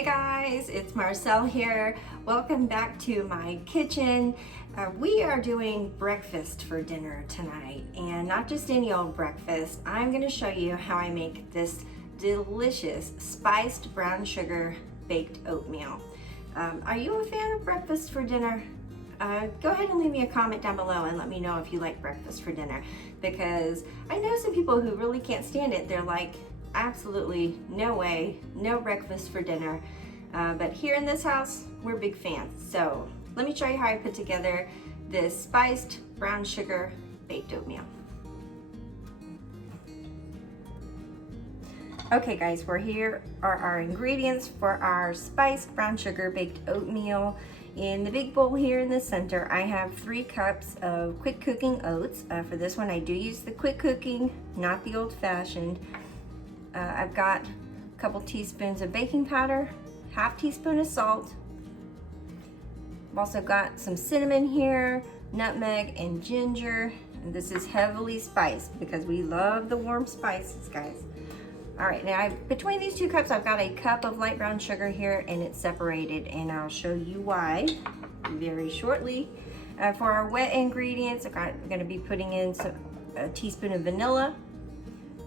Hey guys, it's Marcel here. Welcome back to my kitchen. We are doing breakfast for dinner tonight, and not just any old breakfast. I'm going to show you how I make this delicious spiced brown sugar baked oatmeal. Are you a fan of breakfast for dinner? Go ahead and leave me a comment down below and let me know if you like breakfast for dinner, because I know some people who really can't stand it. They're like, absolutely no way, no breakfast for dinner. But here in this house, we're big fans. So let me show you how I put together this spiced brown sugar baked oatmeal. Okay guys, here are our ingredients for our spiced brown sugar baked oatmeal. In the big bowl here in the center, I have 3 cups of quick cooking oats. For this one, I do use the quick cooking, not the old fashioned. I've got a couple teaspoons of baking powder, half teaspoon of salt. I've also got some cinnamon here, nutmeg and ginger. And this is heavily spiced because we love the warm spices, guys. All right, now between these 2 cups, I've got a cup of light brown sugar here, and it's separated, and I'll show you why very shortly. For our wet ingredients, I'm gonna be putting in a teaspoon of vanilla,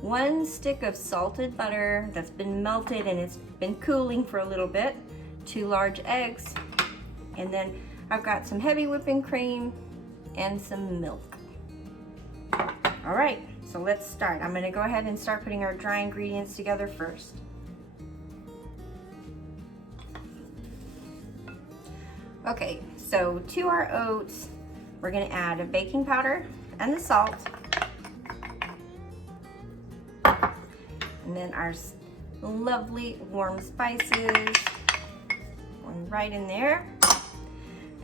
1 stick of salted butter that's been melted and it's been cooling for a little bit, 2 large eggs, and then I've got some heavy whipping cream and some milk. All right, so let's start. I'm gonna go ahead and start putting our dry ingredients together first. Okay, so to our oats, we're gonna add a baking powder and the salt. And then our lovely warm spices going right in there.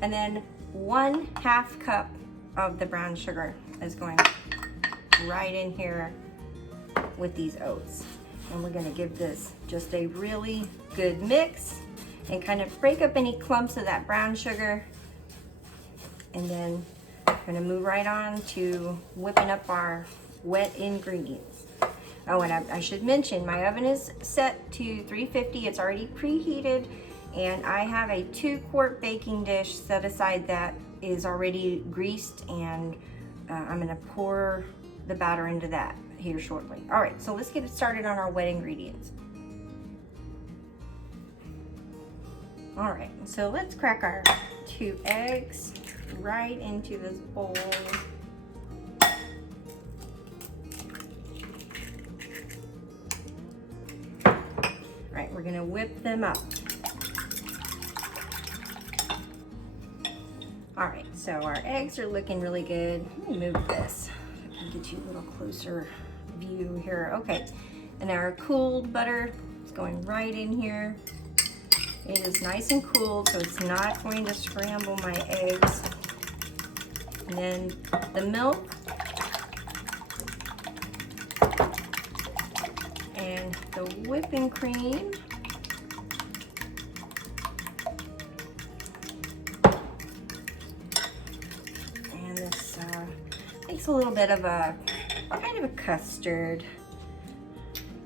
And then 1/2 cup of the brown sugar is going right in here with these oats. And we're gonna give this just a really good mix and kind of break up any clumps of that brown sugar. And then we're gonna move right on to whipping up our wet ingredients. Oh, and I should mention, my oven is set to 350. It's already preheated, and I have a 2-quart baking dish set aside that is already greased, and I'm gonna pour the batter into that here shortly. All right, so let's get started on our wet ingredients. All right, so let's crack our 2 eggs right into this bowl. We're gonna whip them up. All right, so our eggs are looking really good. Let me move this. I can get you a little closer view here. Okay, and our cooled butter is going right in here. It is nice and cooled, so it's not going to scramble my eggs. And then the milk and the whipping cream. And this makes a little bit of a kind of a custard.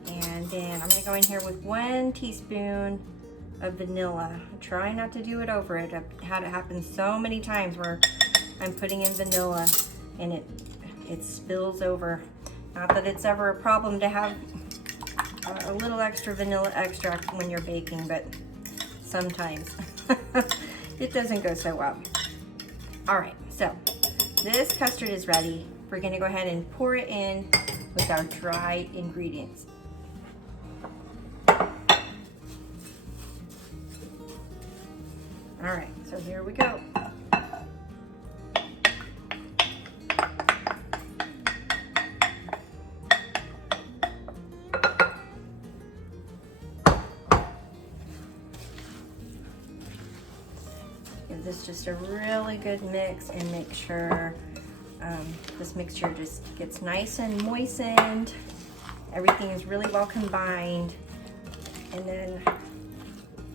And then I'm gonna go in here with 1 teaspoon of vanilla. Try not to do it over it. I've had it happen so many times where I'm putting in vanilla and it spills over. Not that it's ever a problem to have a little extra vanilla extract when you're baking, but sometimes it doesn't go so well. All right, so this custard is ready. We're gonna go ahead and pour it in with our dry ingredients. All right, so here we go. Give this just a really good mix and make sure this mixture just gets nice and moistened. Everything is really well combined. And then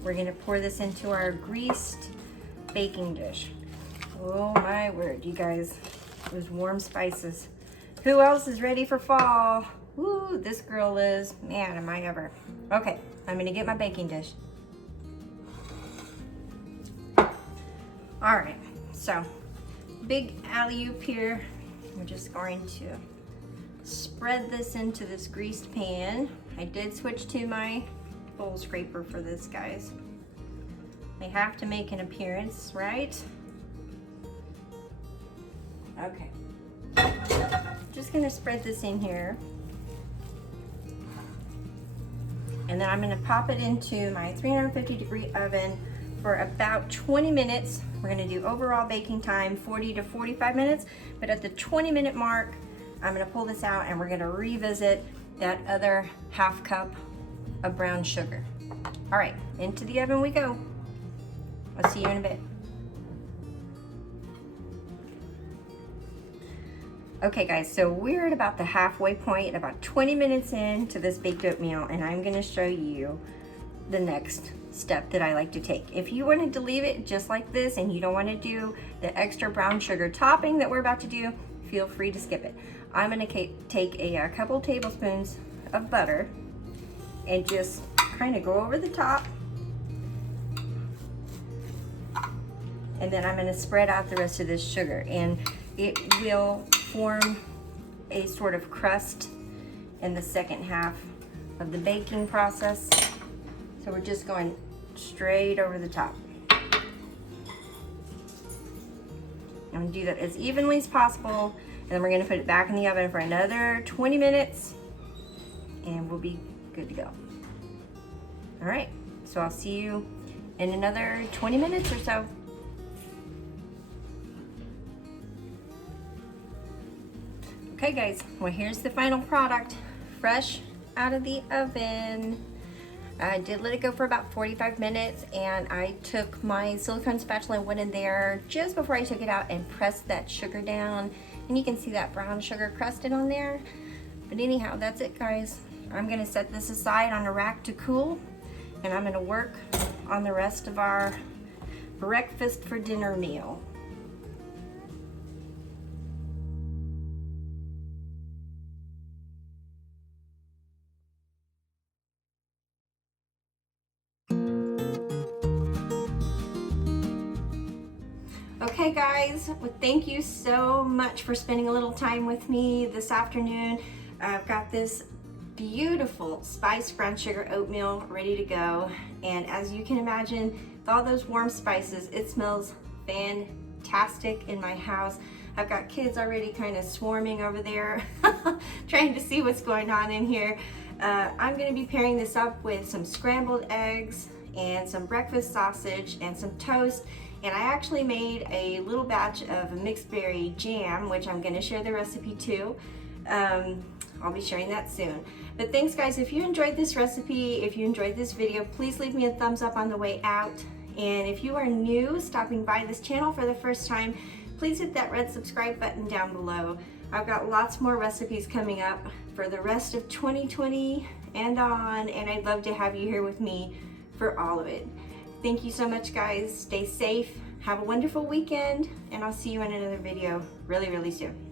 we're gonna pour this into our greased baking dish. Oh my word, you guys, those warm spices. Who else is ready for fall? Woo, this girl is. Man, am I ever. Okay, I'm gonna get my baking dish. All right, so big alley-oop here. We're just going to spread this into this greased pan. I did switch to my bowl scraper for this, guys. They have to make an appearance, right? Okay. Just gonna spread this in here. And then I'm gonna pop it into my 350-degree oven for about 20 minutes. We're gonna do overall baking time 40 to 45 minutes, but at the 20-minute mark, I'm gonna pull this out and we're gonna revisit that other half cup of brown sugar. All right, into the oven we go. I'll see you in a bit. Okay guys, so we're at about the halfway point, about 20 minutes into this baked oatmeal, and I'm gonna show you the next step that I like to take. If you wanted to leave it just like this and you don't wanna do the extra brown sugar topping that we're about to do, feel free to skip it. I'm gonna take a couple tablespoons of butter and just kind of go over the top. And then I'm gonna spread out the rest of this sugar, and it will form a sort of crust in the second half of the baking process. So we're just going straight over the top. I'm gonna do that as evenly as possible, and then we're gonna put it back in the oven for another 20 minutes, and we'll be good to go. All right, so I'll see you in another 20 minutes or so. Okay guys, well here's the final product, fresh out of the oven. I did let it go for about 45 minutes, and I took my silicone spatula and went in there just before I took it out and pressed that sugar down, and you can see that brown sugar crusted on there. But anyhow, that's it guys. I'm gonna set this aside on a rack to cool, and I'm gonna work on the rest of our breakfast for dinner meal. Okay guys, well, thank you so much for spending a little time with me this afternoon. I've got this beautiful spiced brown sugar oatmeal ready to go, and as you can imagine, with all those warm spices, it smells fantastic in my house. I've got kids already kind of swarming over there trying to see what's going on in here. I'm going to be pairing this up with some scrambled eggs and some breakfast sausage and some toast. And I actually made a little batch of mixed berry jam, which I'm gonna share the recipe too. I'll be sharing that soon. But thanks guys, if you enjoyed this recipe, if you enjoyed this video, please leave me a thumbs up on the way out. And if you are new, stopping by this channel for the first time, please hit that red subscribe button down below. I've got lots more recipes coming up for the rest of 2020 and on, and I'd love to have you here with me for all of it. Thank you so much guys. Stay safe, have a wonderful weekend, and I'll see you in another video really, really soon.